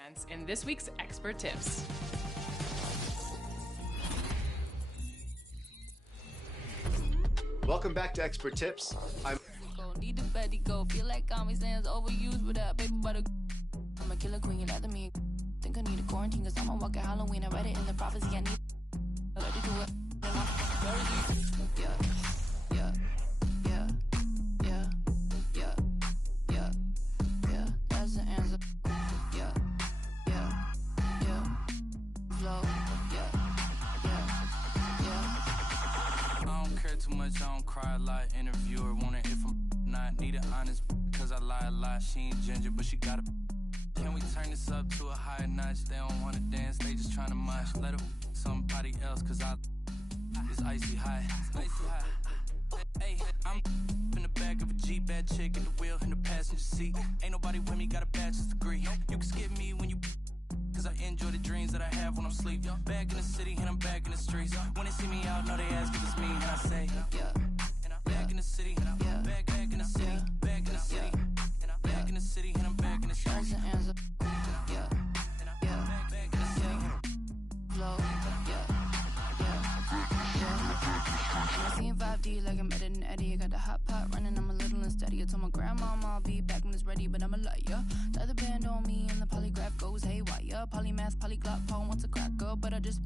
defense in this week's Expert Tips. Welcome back to Expert Tips. Need to bet go. Feel like Kami stands overused with that paper butter. I'm a killer queen, you lie to me. Think I need a quarantine, cause I'm a walking Halloween. I read it in the prophecy, I need to let you do it. Yeah, yeah, yeah, yeah, yeah, yeah, yeah, that's the answer. Yeah, yeah, yeah, flow, yeah, yeah, yeah. I don't care too much, I don't cry a lot. Interviewer wanna hear from not need it honest, cause I lie a lot. She ain't ginger, but she got a. Can we turn this up to a higher notch? They don't wanna dance, they just tryna mosh. Let her somebody else, cause it's icy high. Icy high. Hey, I'm in the back of a Jeep, bad chick at the wheel in the passenger seat. Ain't nobody with me, got a bachelor's degree. You can skip me when you, cause I enjoy the dreams that I have when I'm asleep. Back in the city and I'm back in the streets. When they see me out, know they ask if it's me, and I say, yeah. Back in the city, back in the city, back in the city, back in the city, and I'm back in the streets. That's the answer. Yeah, yeah, back in the city, flow, yeah, yeah. I'm seeing 5D like I'm editing Eddie. I got the hot pot running, I'm a little unsteady. I told my grandma I'll be back when it's ready, but I'm a liar. Tie the band on me and the polygraph goes haywire. Polymath, polyglot, Paul wants a cracker, but I just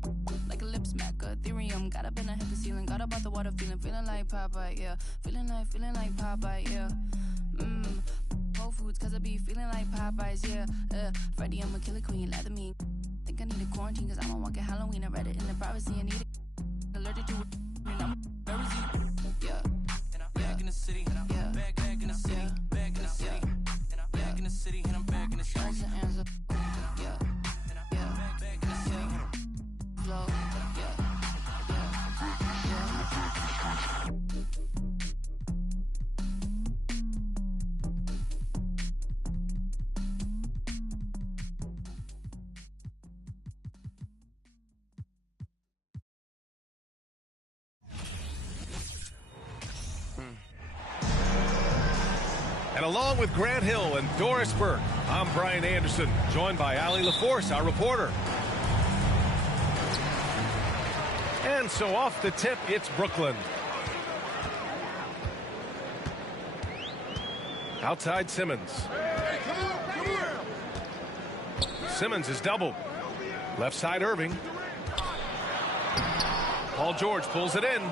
like a lip smacker. Ethereum, got up and I hit the ceiling. Got up out the water, feeling like Popeye, yeah. Feeling like Popeye, yeah. Whole Foods, cause I be feeling like Popeyes, yeah. Freddie, I'm a killer queen, lie to me. Think I need a quarantine, cause I'm a walking Halloween. I read it in the privacy, I need it. Allergic to it, and I'm very yeah. Back in the city, yeah. Back in the city, back in the city, back in the city, and I'm back in the streets. That's the answer. Yeah, yeah, back in the city, flow, yeah, yeah, yeah. And along with Grant Hill and Doris Burke, I'm Brian Anderson, joined by Ali LaForce, our reporter. And so off the tip, it's Brooklyn. Outside Simmons. Simmons is doubled. Left side Irving. Paul George pulls it in.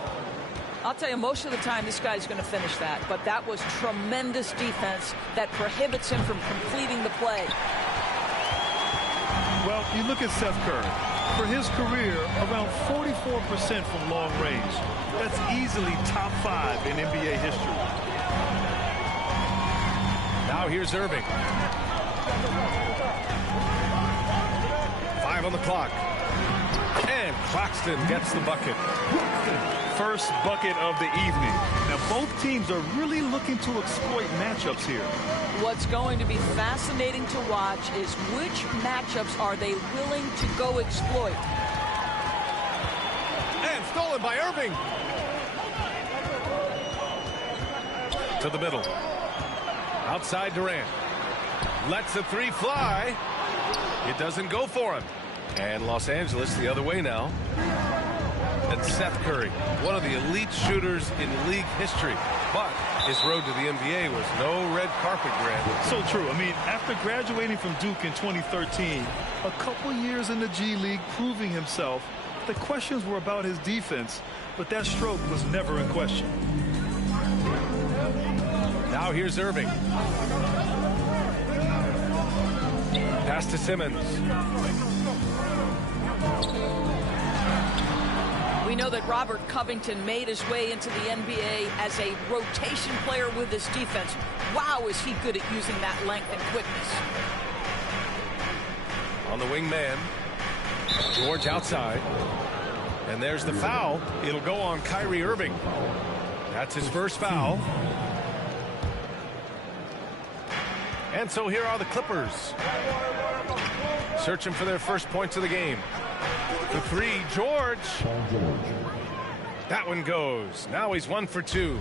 I'll tell you, most of the time this guy's going to finish that, but that was tremendous defense that prohibits him from completing the play. Well, you look at Seth Curry. For his career, around 44% from long range. That's easily top 5 in NBA history. Now here's Irving. 5 on the clock. And Claxton gets the bucket. First bucket of the evening. Now, both teams are really looking to exploit matchups here. What's going to be fascinating to watch is which matchups are they willing to go exploit. And stolen by Irving. To the middle. Outside Durant. Lets the three fly. It doesn't go for him. And Los Angeles the other way now. And Seth Curry, one of the elite shooters in league history. But his road to the NBA was no red carpet grab. So true. I mean, after graduating from Duke in 2013, a couple years in the G League proving himself, the questions were about his defense, but that stroke was never in question. Now here's Irving. Pass to Simmons. We know that Robert Covington made his way into the NBA as a rotation player with his defense. Wow, is he good at using that length and quickness. On the wing man. George outside. And there's the foul. It'll go on Kyrie Irving. That's his first foul. And so here are the Clippers. Searching for their first points of the game. The three, George. That one goes. Now he's 1 for 2.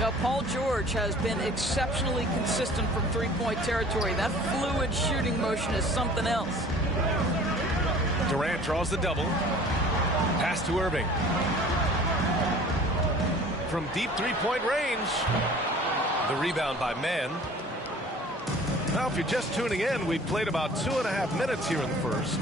Now, Paul George has been exceptionally consistent from three-point territory. That fluid shooting motion is something else. Durant draws the double. Pass to Irving. From deep three-point range. The rebound by Mann. Now, if you're just tuning in, we've played about 2.5 minutes here in the first.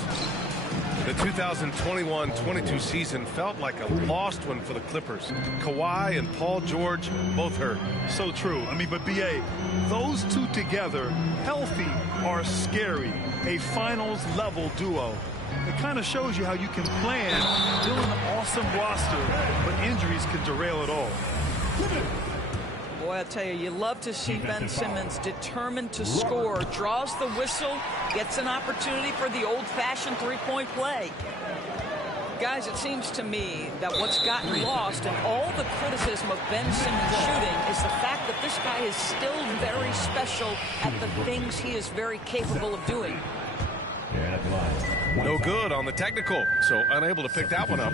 The 2021-22 season felt like a lost one for the Clippers. Kawhi and Paul George both hurt. So true. I mean, but B.A., those two together, healthy, are scary. A finals-level duo. It kind of shows you how you can plan, build an awesome roster, but injuries can derail it all. Boy, I tell you, you love to see Ben Simmons determined to score, draws the whistle, gets an opportunity for the old-fashioned three-point play. Guys, it seems to me that what's gotten lost in all the criticism of Ben Simmons shooting is the fact that this guy is still very special at the things he is very capable of doing. No good on the technical, so unable to pick that one up.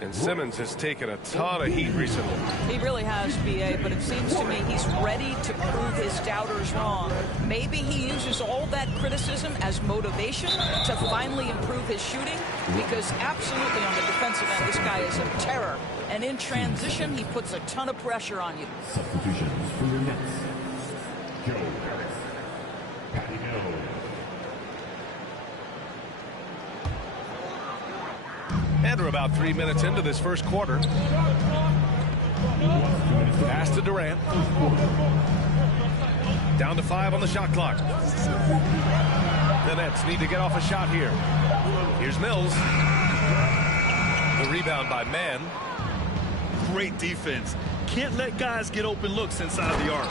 And Simmons has taken a ton of heat recently. He really has, B.A., but it seems to me he's ready to prove his doubters wrong. Maybe he uses all that criticism as motivation to finally improve his shooting, because absolutely on the defensive end, this guy is a terror. And in transition, he puts a ton of pressure on you. Substitutions for your Nets. Joe Harris. Patty Mills. And we're about 3 minutes into this first quarter. Pass to Durant. Down to 5 on the shot clock. The Nets need to get off a shot here. Here's Mills. The rebound by Mann. Great defense. Can't let guys get open looks inside the arc.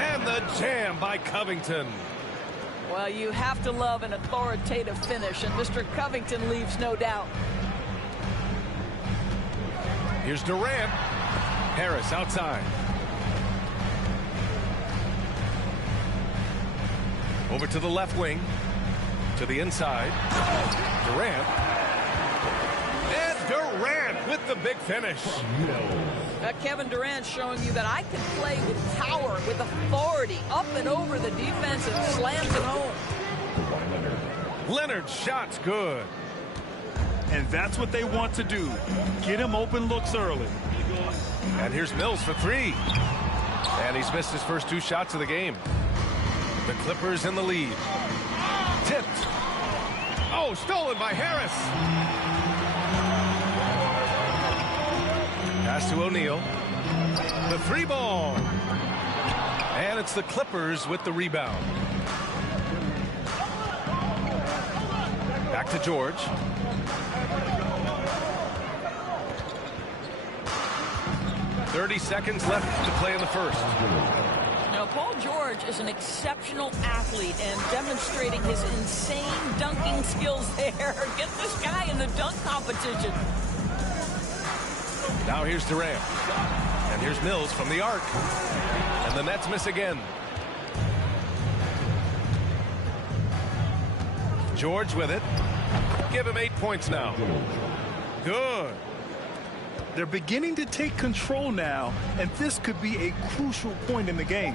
And the jam by Covington. Well, you have to love an authoritative finish, and Mr. Covington leaves no doubt. Here's Durant. Harris outside. Over to the left wing. To the inside. Durant. And Durant with the big finish. Kevin Durant showing you that I can play with power, with authority, up and over the defense, and slams it home. Leonard's shot's good. And that's what they want to do. Get him open looks early. And here's Mills for 3. And he's missed his first 2 shots of the game. The Clippers in the lead. Tipped. Oh, stolen by Harris. Pass to O'Neal. The 3 ball. And it's the Clippers with the rebound. Back to George. .30 seconds left to play in the first. Now, Paul George is an exceptional athlete and demonstrating his insane dunking skills there. Get this guy in the dunk competition. Now here's Durant. And here's Mills from the arc. And the Nets miss again. George with it. Give him 8 points now. Good. They're beginning to take control now, and this could be a crucial point in the game.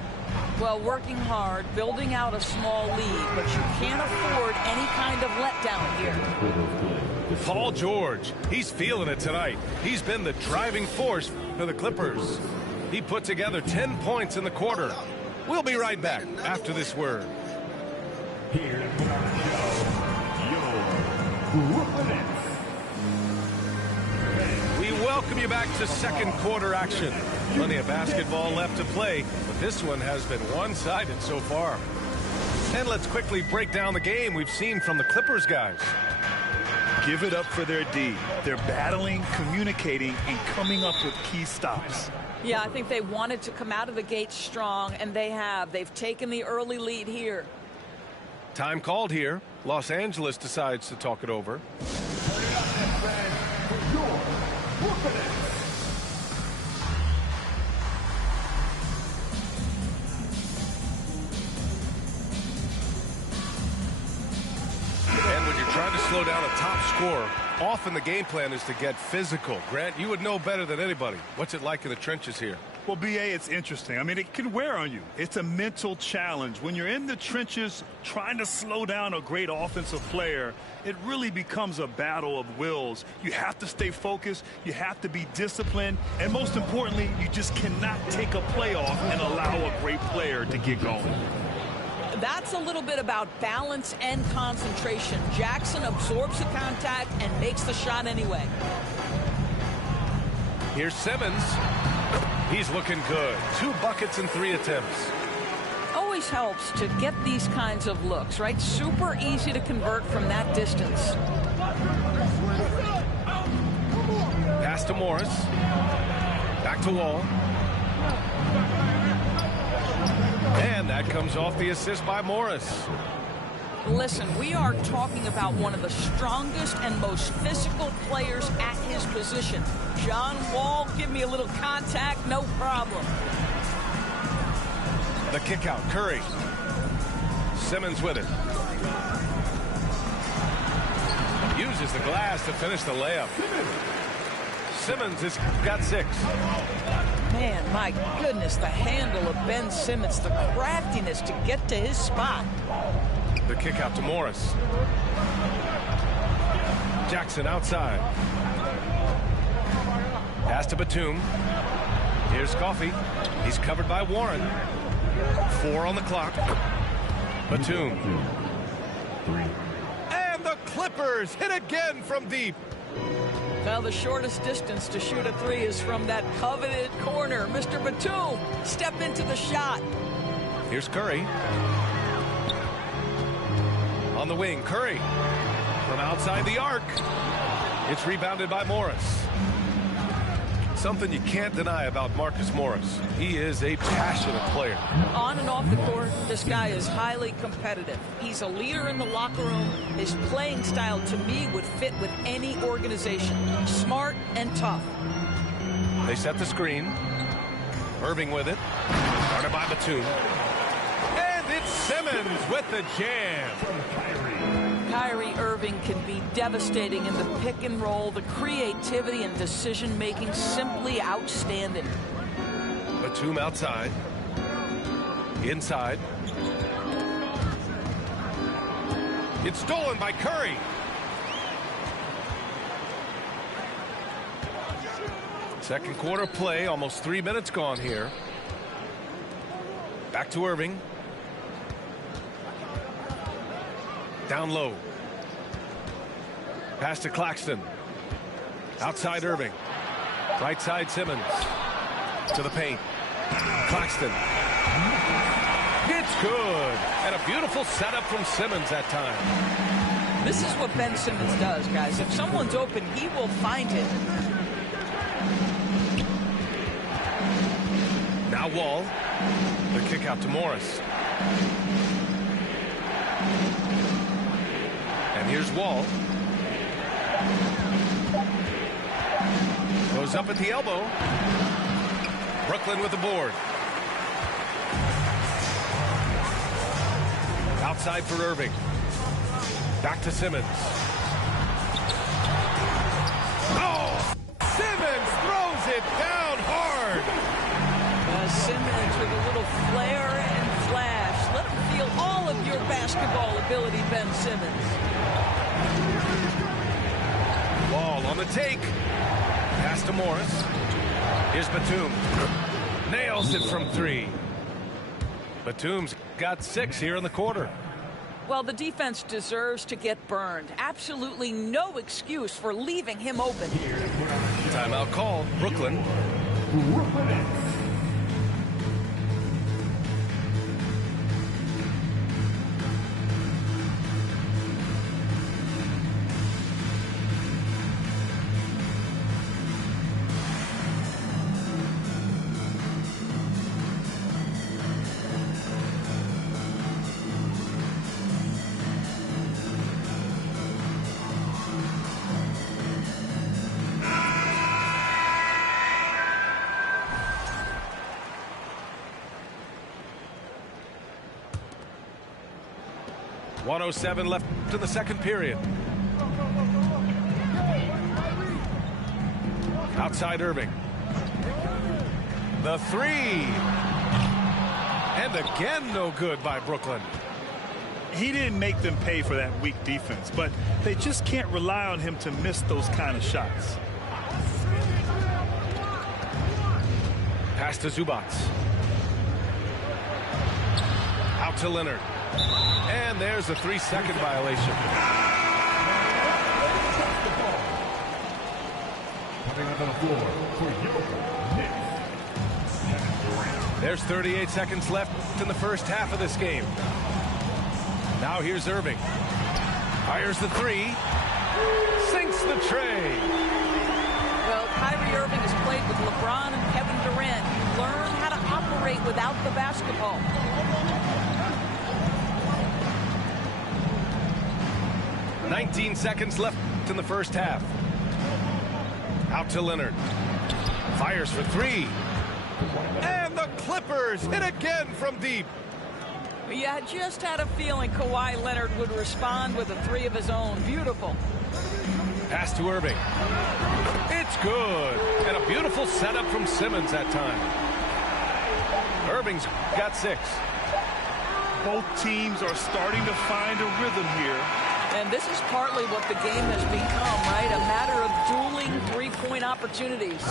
Well, working hard, building out a small lead, but you can't afford any kind of letdown here. Paul George, he's feeling it tonight. He's been the driving force for the Clippers. He put together 10 points in the quarter. We'll be right back after this word. Here's our show. Your Brooklyn Nets. We welcome you back to second quarter action. Plenty of basketball left to play, but this one has been one-sided so far. And let's quickly break down the game we've seen from the Clippers guys. Give it up for their D. They're battling, communicating, and coming up with key stops. Yeah, I think they wanted to come out of the gate strong, and they have. They've taken the early lead here. Time called here. Los Angeles decides to talk it over. And when you're trying to slow down a top scorer, Often the game plan is to get physical. Grant, you would know better than anybody. What's it like in the trenches here? Well, B.A., it's interesting. I mean, it can wear on you. It's a mental challenge. When you're in the trenches trying to slow down a great offensive player, it really becomes a battle of wills. You have to stay focused. You have to be disciplined. And most importantly, you just cannot take a play off and allow a great player to get going. That's a little bit about balance and concentration. Jackson absorbs the contact and makes the shot anyway. Here's Simmons. He's looking good. 2 buckets in 3 attempts. Always helps to get these kinds of looks, right? Super easy to convert from that distance. Pass to Morris. Back to Wall. And that comes off the assist by Morris. Listen, we are talking about one of the strongest and most physical players at his position. John Wall, give me a little contact, no problem. The kick out, Curry. Simmons with it. Uses the glass to finish the layup. Simmons has got 6. Man, my goodness, the handle of Ben Simmons, the craftiness to get to his spot. The kick out to Morris. Jackson outside. Pass to Batum. Here's Coffey. He's covered by Warren. 4 on the clock. Batum. And the Clippers hit again from deep. Now the shortest distance to shoot a 3 is from that coveted corner. Mr. Batum, step into the shot. Here's Curry. On the wing, Curry. From outside the arc. It's rebounded by Morris. Something you can't deny about Marcus Morris. He is a passionate player. On and off the court, this guy is highly competitive. He's a leader in the locker room. His playing style, to me, would fit with any organization. Smart and tough. They set the screen. Irving with it. Started by Batum. And it's Simmons with the jam. Kyrie Irving can be devastating in the pick and roll. The creativity and decision making simply outstanding. Batum outside. Inside. It's stolen by Curry. Second quarter play, almost 3 minutes gone here. Back to Irving. Down low. Pass to Claxton. Outside Irving. Right side Simmons. To the paint. Claxton. It's good. And a beautiful setup from Simmons that time. This is what Ben Simmons does, guys. If someone's open, he will find it. Now Wall. The kick out to Morris. And here's Wall. Goes up at the elbow. Brooklyn with the board. Outside for Irving. Back to Simmons. Oh! Simmons throws it down hard. Simmons with a little flair and flash. Let him feel all of your basketball ability, Ben Simmons. Wall on the take. Pass to Morris. Here's Batum. Nails it from 3. Batum's got 6 here in the quarter. Well, the defense deserves to get burned. Absolutely no excuse for leaving him open. Timeout called. Brooklyn. .107 left to the second period. Outside Irving. The three. And again, no good by Brooklyn. He didn't make them pay for that weak defense, but they just can't rely on him to miss those kind of shots. Pass to Zubac. Out to Leonard. And there's a 3-second violation. Coming up on the floor for Yoga Knicks. There's 38 seconds left in the first half of this game. Now here's Irving. Fires the three. Sinks the tray. Well, Kyrie Irving has played with LeBron and Kevin Durant. You learn how to operate without the basketball. "19 seconds left in the first half. Out to Leonard. Fires for three. And the Clippers hit again from deep. Yeah, I just had a feeling Kawhi Leonard would respond with a three of his own. Beautiful. Pass to Irving. It's good. And a beautiful setup from Simmons that time. Irving's got 6. Both teams are starting to find a rhythm here. And this is partly what the game has become, right? A matter of dueling three-point opportunities.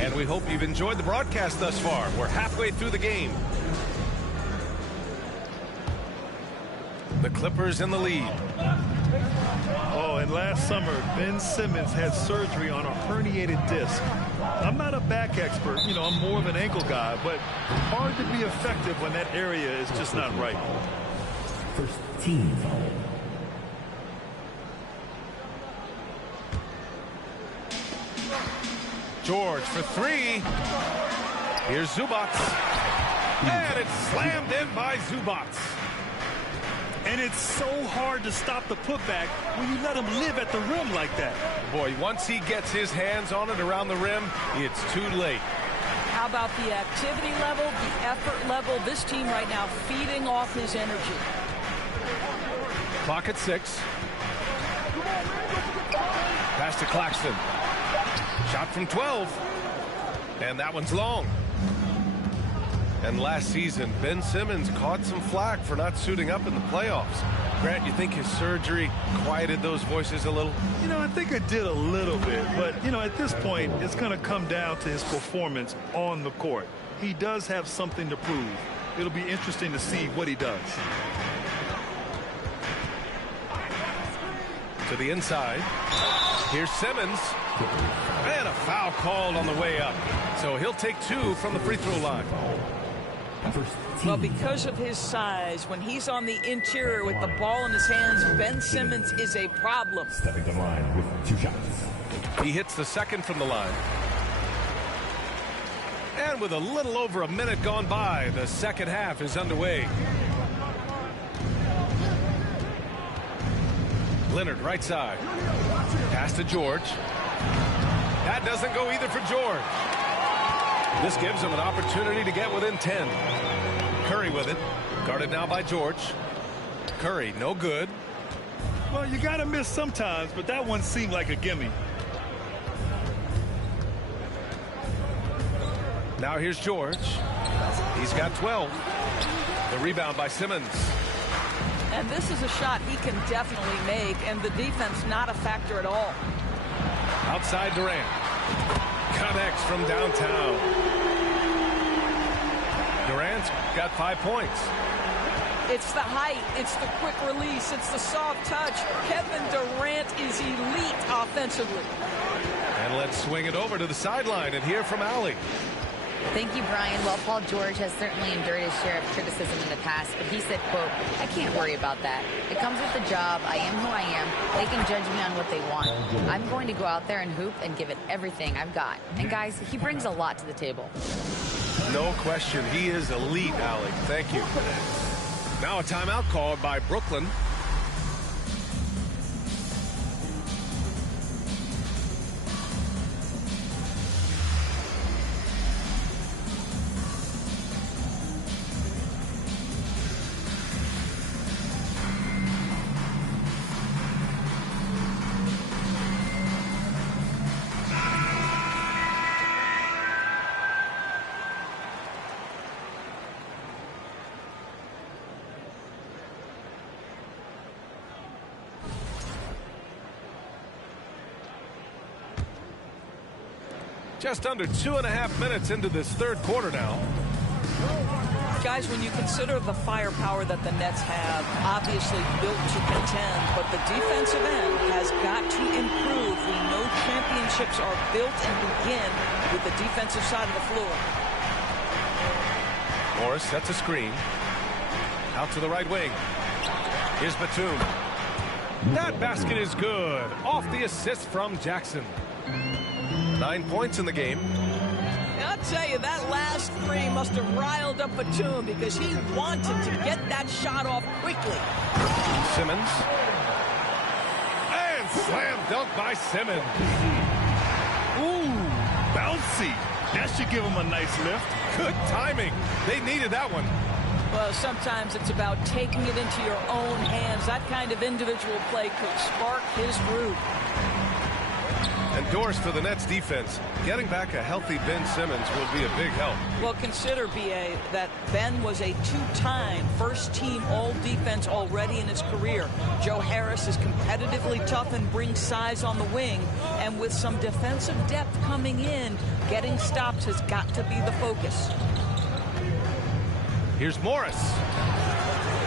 And we hope you've enjoyed the broadcast thus far. We're halfway through the game. The Clippers in the lead. Oh, and last summer, Ben Simmons had surgery on a herniated disc. I'm not a back expert, I'm more of an ankle guy, but hard to be effective when that area is just not right. First team foul. George for three. Here's Zubac. And it's slammed in by Zubac. And it's so hard to stop the putback when you let him live at the rim like that. Boy, once he gets his hands on it around the rim, it's too late. How about the activity level, the effort level? This team right now feeding off his energy. Clock at 6. Pass to Claxton. Shot from 12. And that one's long. And last season, Ben Simmons caught some flack for not suiting up in the playoffs. Grant, you think his surgery quieted those voices a little? I think it did a little bit. But, at this point, it's going to come down to his performance on the court. He does have something to prove. It'll be interesting to see what he does. To the inside. Here's Simmons. And a foul called on the way up. So he'll take 2 from the free throw line. Well, because of his size, when he's on the interior with the ball in his hands, Ben Simmons is a problem. Stepping to the line with 2 shots. He hits the second from the line. And with a little over a minute gone by, the second half is underway. Leonard, right side. Pass to George. That doesn't go either for George. This gives him an opportunity to get within 10. Curry with it. Guarded now by George. Curry, no good. Well, you got to miss sometimes, but that one seemed like a gimme. Now here's George. He's got 12. The rebound by Simmons. And this is a shot he can definitely make, and the defense not a factor at all. Outside Durant. Connects from downtown. Durant's got 5 points. It's the height, it's the quick release, it's the soft touch. Kevin Durant is elite offensively. And let's swing it over to the sideline and hear from Allie. Thank you, Brian. Well, Paul George has certainly endured his share of criticism in the past, but he said, quote, "I can't worry about that. It comes with the job. I am who I am. They can judge me on what they want. I'm going to go out there and hoop and give it everything I've got." And guys, he brings a lot to the table. No question. He is elite, Allie. Thank you. Now a timeout called by Brooklyn. Just under 2.5 minutes into this third quarter now. Guys, when you consider the firepower that the Nets have, obviously built to contend, but the defensive end has got to improve. We know championships are built and begin with the defensive side of the floor. Morris sets a screen. Out to the right wing. Here's Batum. That basket is good. Off the assist from Jackson. 9 points in the game. I'll tell you, that last three must have riled up Batum because he wanted to get that shot off quickly. Simmons. And slam dunk by Simmons. Ooh, bouncy. That should give him a nice lift. Good timing. They needed that one. Well, sometimes it's about taking it into your own hands. That kind of individual play could spark his groove. And doors for the Nets defense. Getting back a healthy Ben Simmons will be a big help. Well, consider, B.A., that Ben was a two-time first-team all-defense already in his career. Joe Harris is competitively tough and brings size on the wing. And with some defensive depth coming in, getting stops has got to be the focus. Here's Morris.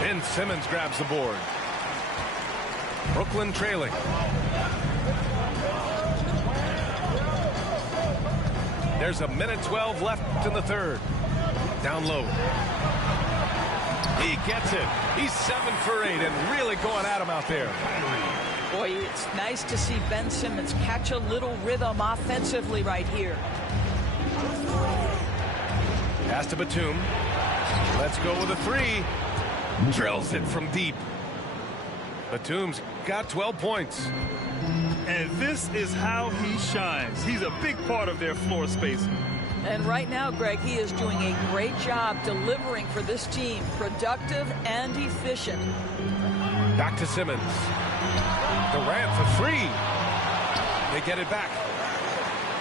Ben Simmons grabs the board. Brooklyn trailing. There's a minute 12 left in the third. Down low. He gets it. He's 7 for 8 and really going at him out there. Boy, it's nice to see Ben Simmons catch a little rhythm offensively right here. Pass to Batum. Let's go with a three. Drills it from deep. Batum's got 12 points. And this is how he shines. He's a big part of their floor spacing. And right now, Greg, he is doing a great job delivering for this team. Productive and efficient. Back to Simmons. Durant for three. They get it back.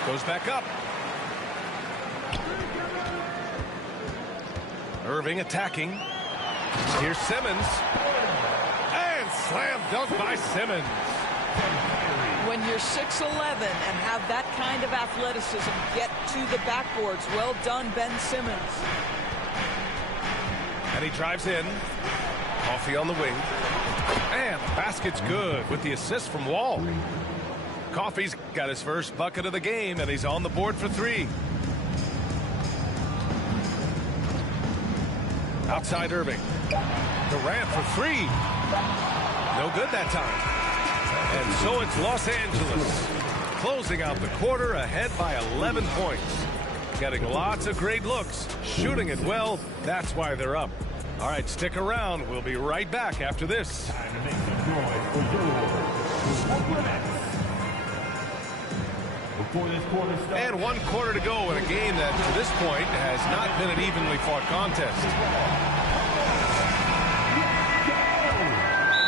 Goes back up. Irving attacking. Here's Simmons. And slam dunk by Simmons. When you're 6'11 and have that kind of athleticism, get to the backboards. Well done, Ben Simmons. And he drives in. Coffee on the wing. And the basket's good with the assist from Wall. Coffee's got his first bucket of the game, and he's on the board for three. Outside Irving. Durant for three. No good that time. And so it's Los Angeles closing out the quarter ahead by 11 points. Getting lots of great looks, shooting it well. That's why they're up. All right, stick around. We'll be right back after this. Time to make some noise for your Brooklyn Nets. Before this quarter starts. And 1 quarter to go in a game that, to this point, has not been an evenly fought contest.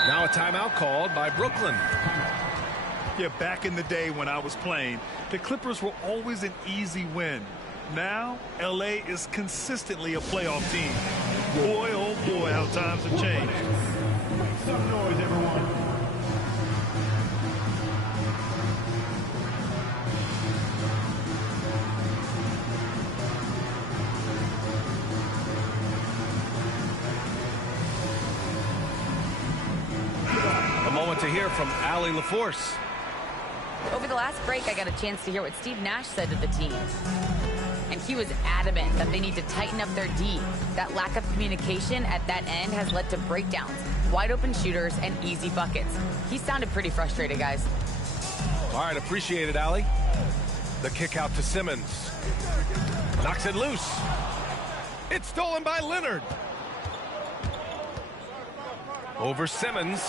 Now a timeout called by Brooklyn. Yeah, back in the day when I was playing, the Clippers were always an easy win. Now, L.A. is consistently a playoff team. Boy, oh boy, how times have changed. Make some noise, everyone. A moment to hear from Allie LaForce. Over the last break, I got a chance to hear what Steve Nash said to the team. And he was adamant that they need to tighten up their D. That lack of communication at that end has led to breakdowns, wide open shooters, and easy buckets. He sounded pretty frustrated, guys. All right, appreciate it, Allie. The kick out to Simmons. Knocks it loose. It's stolen by Leonard. Over Simmons.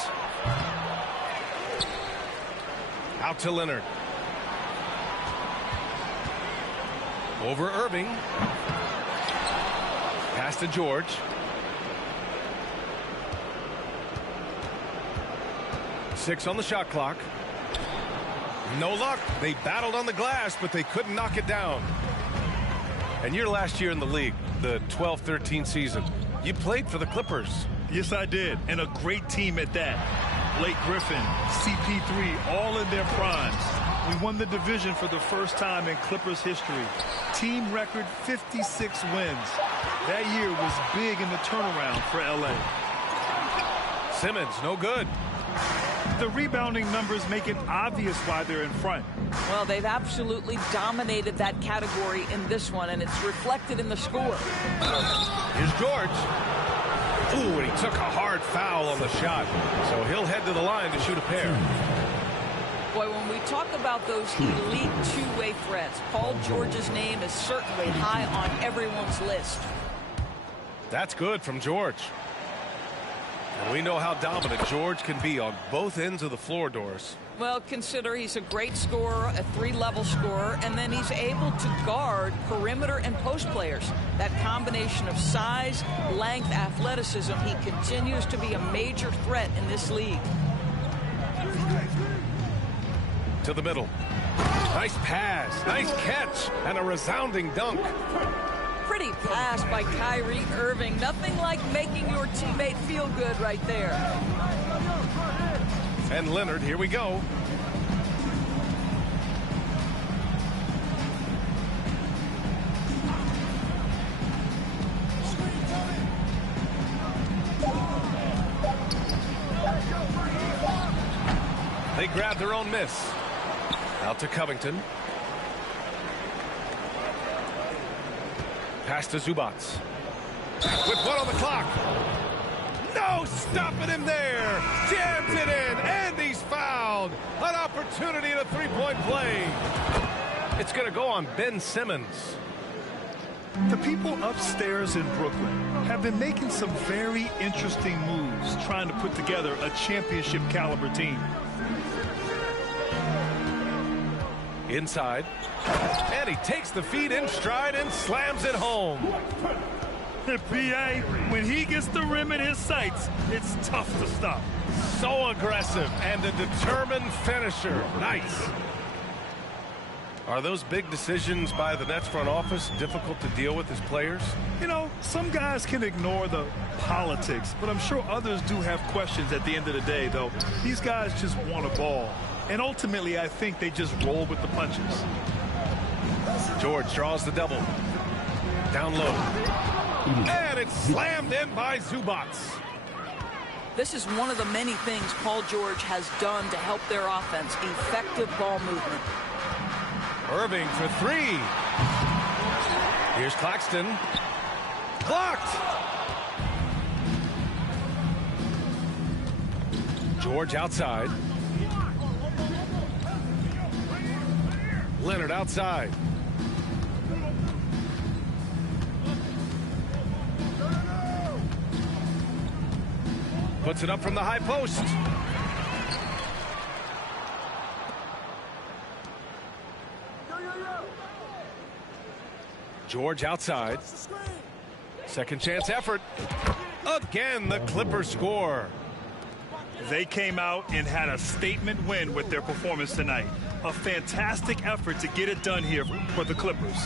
Out to Leonard. Over Irving. Pass to George. Six on the shot clock. No luck. They battled on the glass, but they couldn't knock it down. And your last year in the league, the 12-13 season, you played for the Clippers. Yes, I did, and a great team at that. Blake Griffin, CP3, all in their primes. We won the division for the first time in Clippers history. Team record 56 wins. That year was big in the turnaround for LA. Simmons, no good. The rebounding numbers make it obvious why they're in front. Well, they've absolutely dominated that category in this one, and it's reflected in the score. Here's George. Ooh, and he took a hard foul on the shot. So he'll head to the line to shoot a pair. Boy, when we talk about those elite two-way threats, Paul George's name is certainly high on everyone's list. That's good from George. And we know how dominant George can be on both ends of the floor, Doris. Well, consider he's a great scorer, a three-level scorer, and then he's able to guard perimeter and post players. That combination of size, length, athleticism, he continues to be a major threat in this league. To the middle. Nice pass, nice catch, and a resounding dunk. Pretty pass by Kyrie Irving. Nothing like making your teammate feel good right there. And Leonard, here we go. They grab their own miss. Out to Covington. Pass to Zubats. With one on the clock. No, stopping him there. Jams it in, and he's fouled. An opportunity in a three-point play. It's going to go on Ben Simmons. The people upstairs in Brooklyn have been making some very interesting moves trying to put together a championship caliber team. Inside. And he takes the feed in stride and slams it home. PA, when he gets the rim in his sights, it's tough to stop. So aggressive and a determined finisher. Nice. Are those big decisions by the Nets front office difficult to deal with as players? You know, some guys can ignore the politics, but I'm sure others do have questions at the end of the day, though. These guys just want a ball. And ultimately, I think they just roll with the punches. George draws the double. Down low. And it's slammed in by Zubats. This is one of the many things Paul George has done to help their offense. Effective ball movement. Irving for three. Here's Claxton. Blocked. George outside. Leonard outside. Puts it up from the high post. George outside. Second chance effort. Again, the Clippers score. They came out and had a statement win with their performance tonight. A fantastic effort to get it done here for the Clippers.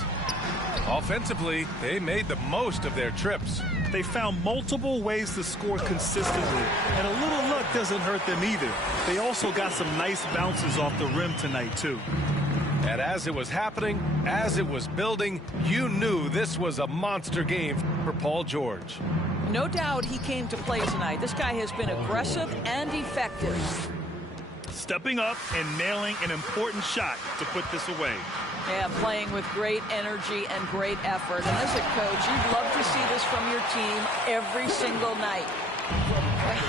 Offensively, they made the most of their trips. They found multiple ways to score consistently, and a little luck doesn't hurt them either. They also got some nice bounces off the rim tonight, too. And as it was happening, as it was building, you knew this was a monster game for Paul George. No doubt he came to play tonight. This guy has been aggressive and effective. Stepping up and nailing an important shot to put this away. Yeah, playing with great energy and great effort. And as a coach, you'd love to see this from your team every single night.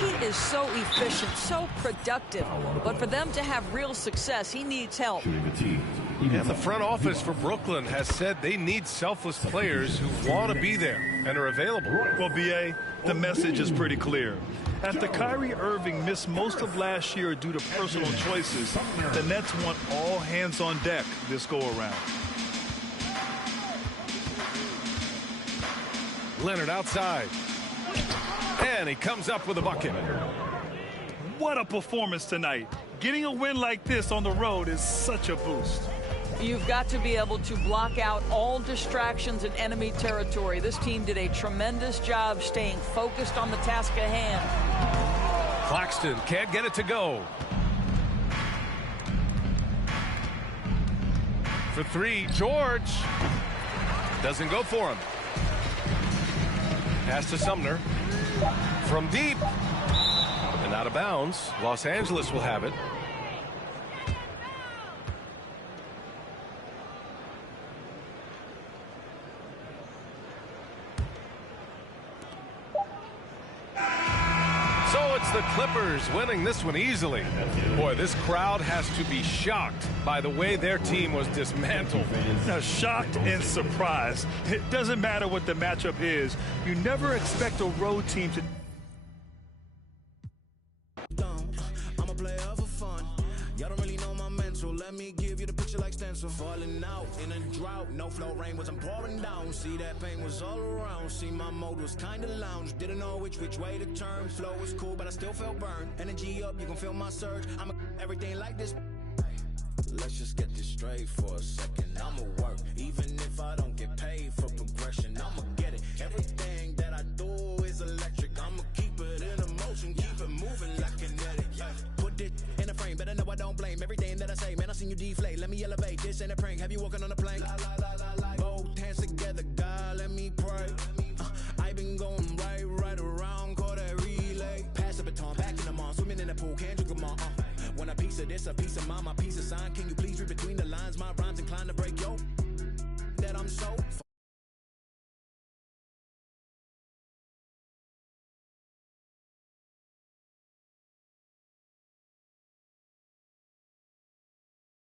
He is so efficient, so productive. But for them to have real success, he needs help. And the front office for Brooklyn has said they need selfless players who want to be there and are available. Well, B.A., the message is pretty clear. After Kyrie Irving missed most of last year due to personal choices, the Nets want all hands on deck this go-around. Leonard outside. And he comes up with a bucket. What a performance tonight. Getting a win like this on the road is such a boost. You've got to be able to block out all distractions in enemy territory. This team did a tremendous job staying focused on the task at hand. Claxton can't get it to go. for three. George doesn't go for him. Pass to Sumner from deep and out of bounds. Los Angeles will have it. So it's the Clippers winning this one easily. Boy, this crowd has to be shocked by the way their team was dismantled. Now, shocked and surprised. It doesn't matter what the matchup is. You never expect a road team to. I'm a player for fun. Y'all don't really know my mental. Let me give you the picture like stencil. Falling out in a drought. No flow, rain wasn't pouring down. See, that pain was all around. See, my mode was kind of lounge. Didn't know which way to turn. Flow was cool, but I still felt burned. Energy up, you can feel my surge. I'm everything like this. Let's just get this straight for a second. I'ma work, even if I don't get paid for progression. I'ma get it. Everything that I do is electric. I'ma keep it in a motion, keep it moving like kinetic. Put it in a frame, better know I don't blame everything that I say. Man, I seen you deflate. Let me elevate. This ain't a prank. Have you walking on a plane? Both hands together, God, let me pray. I been going right around, call that relay. Pass the baton, back in the mall, swimming in the pool, can't drink them all. When a piece of this, a piece of mine, my piece of sign. Can you please read between the lines? My rhymes inclined to break yo. That I'm so